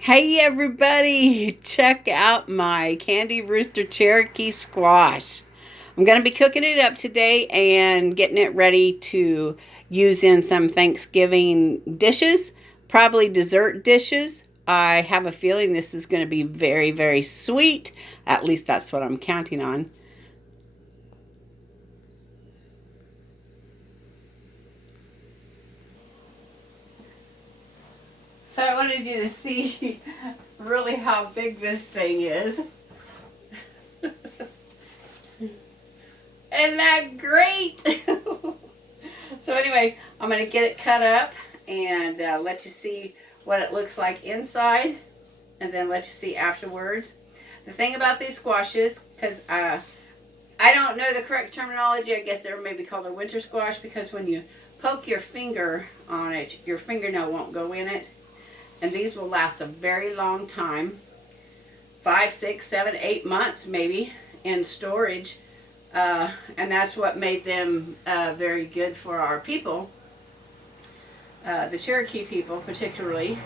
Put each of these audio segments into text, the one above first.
Hey everybody, check out my Candy Rooster Cherokee squash. I'm going to be cooking it up today and getting it ready to use in some Thanksgiving dishes, probably dessert dishes. I have a feeling this is going to be very, very sweet. At least that's what I'm counting on. So I wanted you to see really how big this thing is. Isn't that great? So anyway, I'm going to get it cut up and let you see what it looks like inside and then let you see afterwards. The thing about these squashes, because I don't know the correct terminology, I guess they're maybe called a winter squash, because when you poke your finger on it, your fingernail won't go in it. And these will last a very long time, 5, 6, 7, 8 months maybe in storage. And that's what made them very good for our people, the Cherokee people particularly,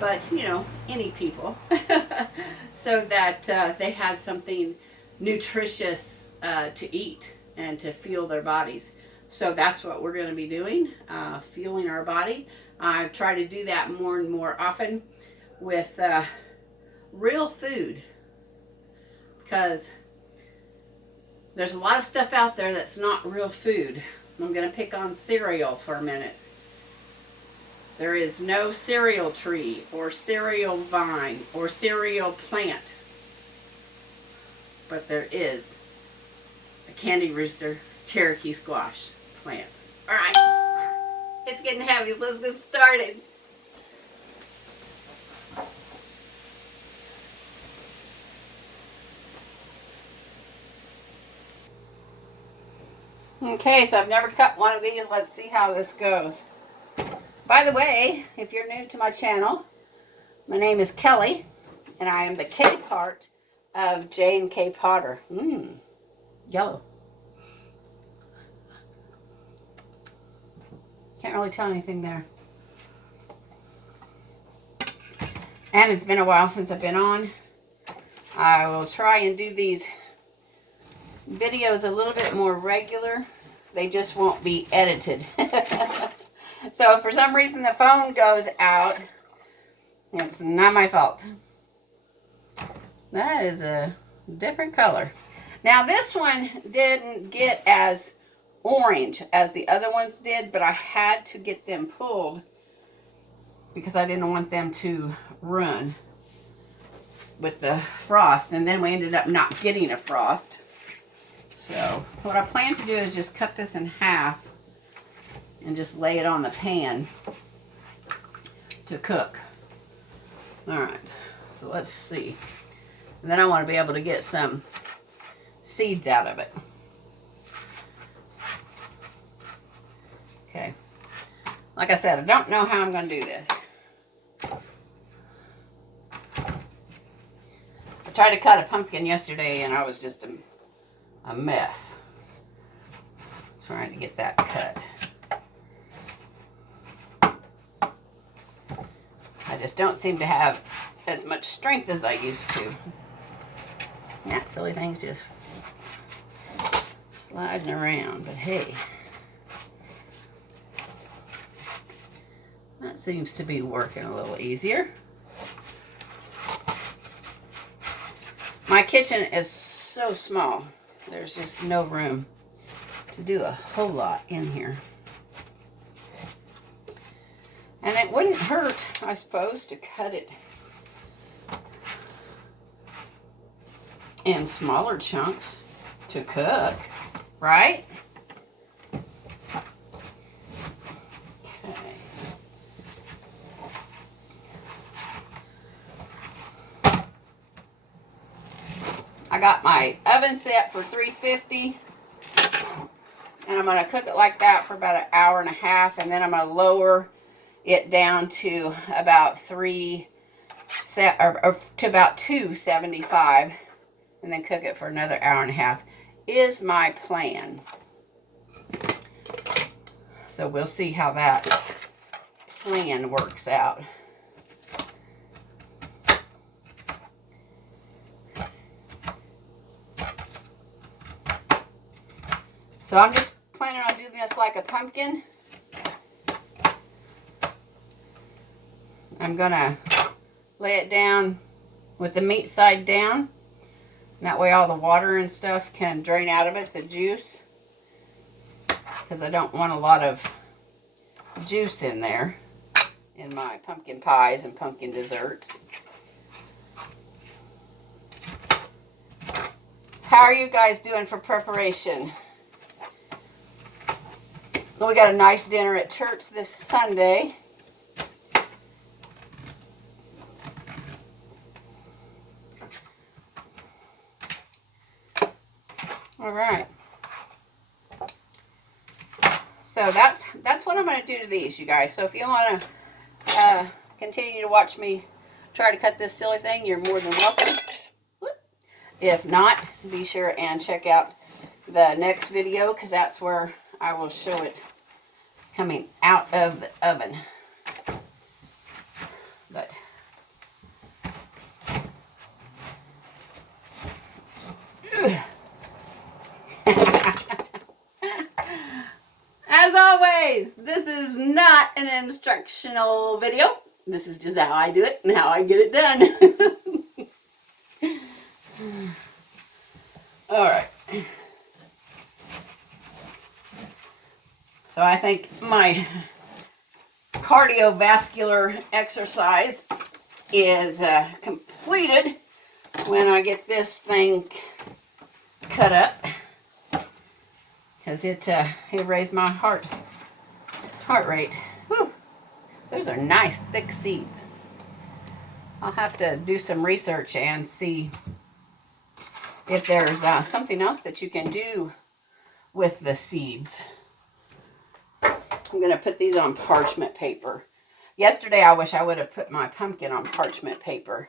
but you know, any people, so that they had something nutritious to eat and to fuel their bodies. So that's what we're going to be doing, fueling our body. I try to do that more and more often with real food, because there's a lot of stuff out there that's not real food. I'm going to pick on cereal for a minute. There is no cereal tree or cereal vine or cereal plant, but there is a Candy Rooster Cherokee squash plant. All right, it's getting heavy. Let's get started. Okay, so I've never cut one of these. Let's see how this goes. By the way, if you're new to my channel, my name is Kelly, and I am the K part of J&KPotter. Yellow. Can't really tell anything there. And it's been a while since I've been on. I will try and do these videos a little bit more regular. They just won't be edited. So if for some reason the phone goes out, it's not my fault. That is a different color. Now this one didn't get as orange as the other ones did, but I had to get them pulled because I didn't want them to run with the frost, and then we ended up not getting a frost. So what I plan to do is just cut this in half and just lay it on the pan to cook. All right, so let's see. And then I want to be able to get some seeds out of it. Okay, like I said, I don't know how I'm going to do this. I tried to cut a pumpkin yesterday and I was just a mess trying to get that cut. I just don't seem to have as much strength as I used to. That silly thing's just sliding around, but hey, that seems to be working a little easier. My kitchen is so small, there's just no room to do a whole lot in here. And it wouldn't hurt, I suppose, to cut it in smaller chunks to cook, right? Okay. I got my oven set for 350, and I'm going to cook it like that for about an hour and a half, and then I'm going to lower it down to about to about 275, and then cook it for another hour and a half is my plan. So we'll see how that plan works out. So I'm just planning on doing this like a pumpkin. I'm gonna lay it down with the meat side down. That way all the water and stuff can drain out of it, the juice. Because I don't want a lot of juice in there in my pumpkin pies and pumpkin desserts. How are you guys doing for preparation? Well, we got a nice dinner at church this Sunday. All right. So that's what I'm going to do to these, you guys. So if you want to continue to watch me try to cut this silly thing, you're more than welcome. If not, be sure and check out the next video, because that's where I will show it coming out of the oven. But as always, this is not an instructional video. This is just how I do it and how I get it done. All right. So I think my cardiovascular exercise is completed when I get this thing cut up, because it raised my heart rate. Whew. Those are nice thick seeds. I'll have to do some research and see if there's something else that you can do with the seeds. I'm going to put these on parchment paper. Yesterday I wish I would have put my pumpkin on parchment paper.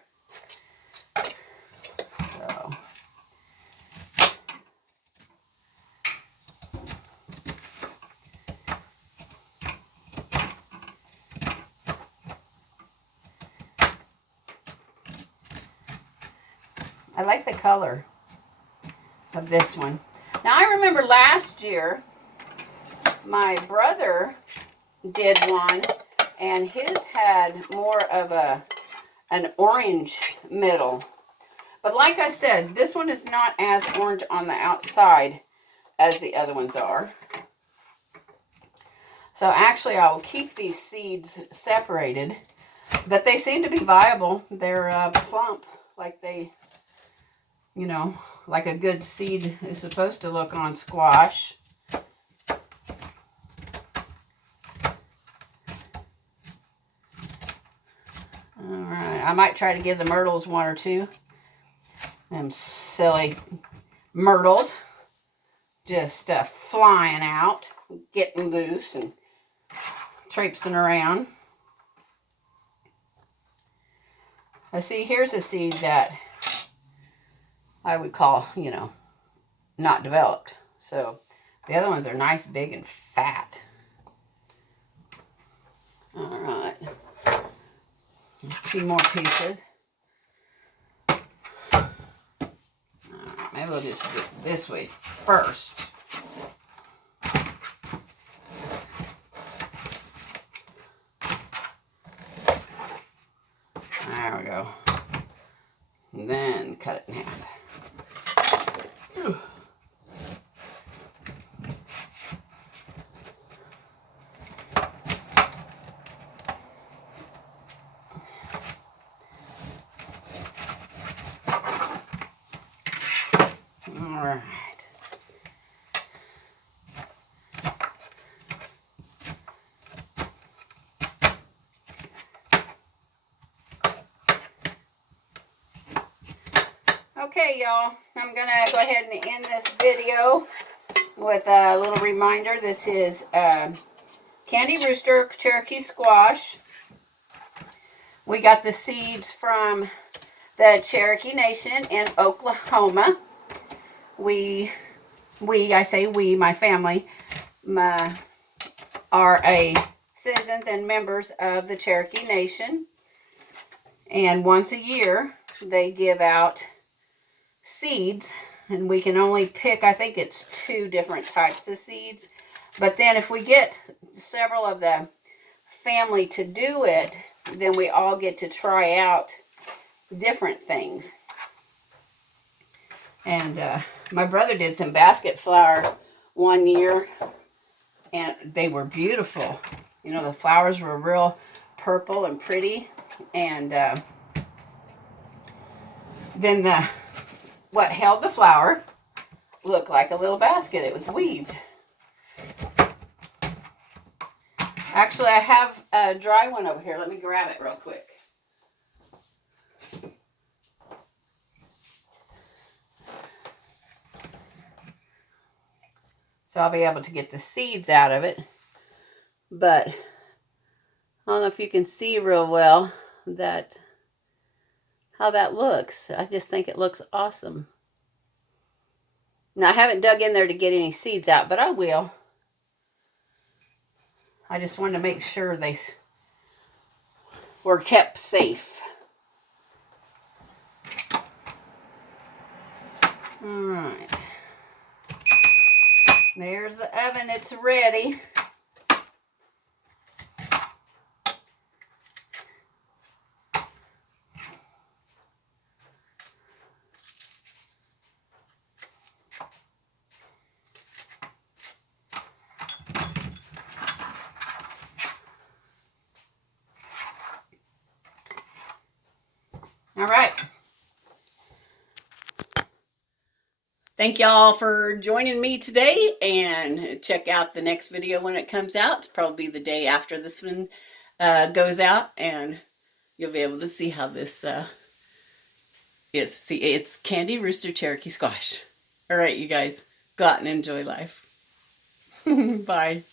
So I like the color of this one. Now I remember last year my brother did one, and his had more of an orange middle. But like I said, this one is not as orange on the outside as the other ones are. So actually I will keep these seeds separated, but they seem to be viable. They're plump, like they, you know, like a good seed is supposed to look on squash. Alright, I might try to give the myrtles one or two. Them silly myrtles. Just flying out, getting loose and traipsing around. I see, here's a seed that I would call, you know, not developed. So the other ones are nice, big, and fat. Alright. Two more pieces. Maybe we'll just do it this way first. There we go. And then cut it in half. Whew. Alright. Okay, y'all. I'm going to go ahead and end this video with a little reminder. This is Candy Rooster Cherokee Squash. We got the seeds from the Cherokee Nation in Oklahoma. I say we, my family, are citizens and members of the Cherokee Nation. And once a year, they give out seeds And we can only pick, I think it's 2 different types of seeds. But then if we get several of the family to do it, then we all get to try out different things. And my brother did some basket flower one year, and they were beautiful. You know, the flowers were real purple and pretty. And then what held the flower looked like a little basket. It was weaved. Actually, I have a dry one over here. Let me grab it real quick. So I'll be able to get the seeds out of it. But I don't know if you can see real well that how that looks. I just think it looks awesome. Now, I haven't dug in there to get any seeds out, but I will. I just wanted to make sure they were kept safe. Alright. There's the oven. It's ready. All right. Thank y'all for joining me today, and check out the next video when it comes out. It's probably the day after this one goes out, and you'll be able to see how this is. See, it's Candy Rooster Cherokee Squash. All right, you guys, go out and enjoy life. Bye.